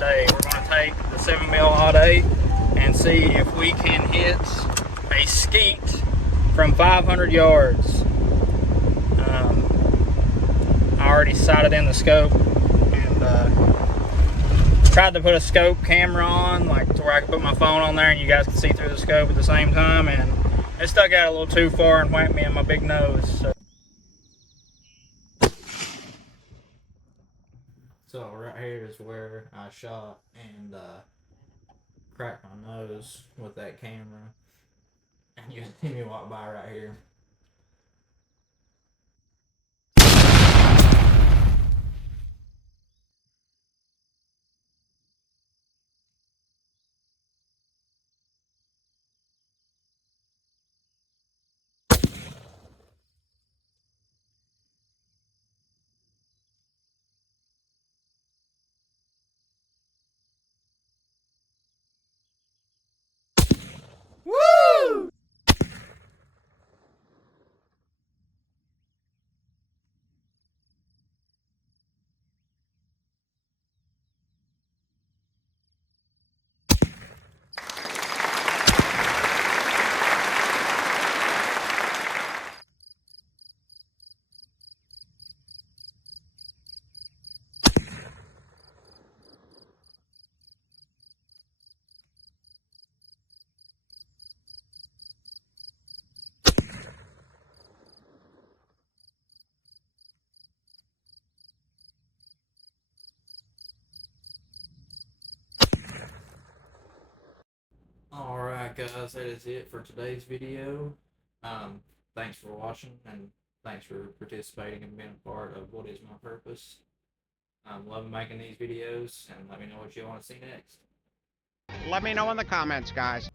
Today we're going to take the 7mm Odd 8 and see if we can hit a skeet from 500 yards. I already sighted in the scope and tried to put a scope camera on, like to where I could put my phone on there and you guys can see through the scope at the same time, and it stuck out a little too far and whacked me in my big nose. So right here is where I shot and cracked my nose with that camera, and you can see me walk by right here. Woo! Alright guys, that is it for today's video. Thanks for watching and thanks for participating and being a part of what is my purpose. Love making these videos, and let me know what you want to see next. Let me know in the comments, guys.